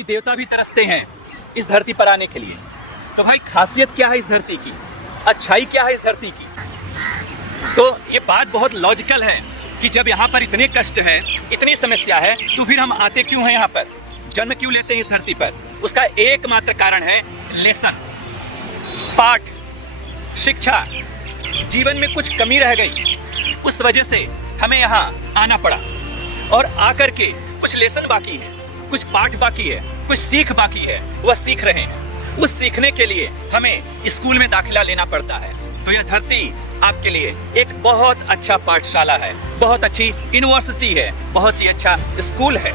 कि देवता भी तरसते हैं इस धरती पर आने के लिए। तो भाई खासियत क्या है इस धरती की, अच्छाई क्या है इस धरती की? तो ये बात बहुत लॉजिकल है कि जब यहाँ पर इतने कष्ट हैं, इतनी समस्या है, तो फिर हम आते क्यों हैं यहाँ पर, जन्म क्यों लेते हैं इस धरती पर? उसका एकमात्र कारण है लेसन, पाठ, शिक्षा। जीवन में कुछ कमी रह गई, उस वजह से हमें यहाँ आना पड़ा और आकर के कुछ लेसन बाकी है, कुछ पाठ बाकी है, कुछ सीख बाकी है, वह सीख रहे हैं। उस सीखने के लिए हमें स्कूल में दाखिला लेना पड़ता है। तो यह धरती आपके लिए एक बहुत अच्छा पाठशाला है, बहुत अच्छी यूनिवर्सिटी है, बहुत ही अच्छा स्कूल है,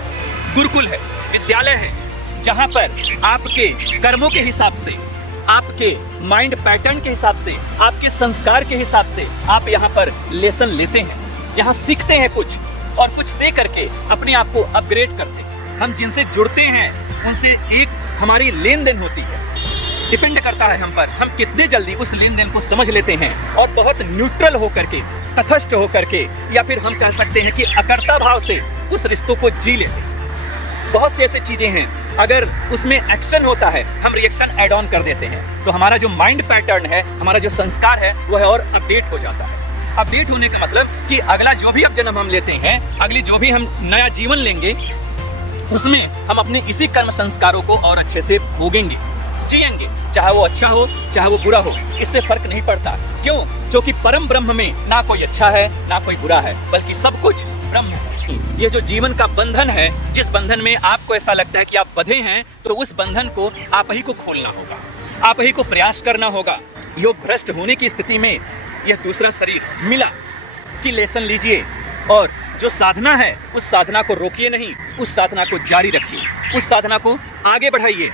गुरुकुल है, विद्यालय है, जहाँ पर आपके कर्मों के हिसाब से, आपके माइंड पैटर्न के हिसाब से, आपके संस्कार के हिसाब से आप यहाँ पर लेसन लेते हैं, यहाँ सीखते हैं कुछ, और कुछ सीख करके अपने आप को अपग्रेड करते हैं। हम जिनसे जुड़ते हैं उनसे एक हमारी लेन देन होती है, डिपेंड करता है हम पर, हम कितने जल्दी उस लेन देन को समझ लेते हैं और बहुत न्यूट्रल होकर के, तटस्थ होकर के, या फिर हम कह सकते हैं कि अकर्ता भाव से उस रिश्तों को जी लेते हैं। बहुत सी ऐसी चीजें हैं, अगर उसमें एक्शन होता है हम रिएक्शन ऐड ऑन कर देते हैं, तो हमारा जो माइंड पैटर्न है, हमारा जो संस्कार है, वह और अपडेट हो जाता है। अपडेट होने का मतलब कि अगला जो भी अब जन्म हम लेते हैं, अगली जो भी हम नया जीवन लेंगे, उसमें हम अपने इसी कर्म संस्कारों को और अच्छे से भोगेंगे, जिएंगे, चाहे वो अच्छा हो चाहे वो बुरा हो, इससे फर्क नहीं पड़ता। क्यों? क्योंकि परम ब्रह्म में ना कोई अच्छा है ना कोई बुरा है, बल्कि सब कुछ ब्रह्म है। ये जो जीवन का बंधन है, जिस बंधन में आपको ऐसा लगता है कि आप बंधे हैं, तो उस बंधन को आप ही को खोलना होगा, आप ही को प्रयास करना होगा। योग भ्रष्ट होने की स्थिति में यह दूसरा शरीर मिला कि लेसन लीजिए, और जो साधना है उस साधना को रोकिए नहीं, उस साधना को जारी रखिए, उस साधना को आगे बढ़ाइए।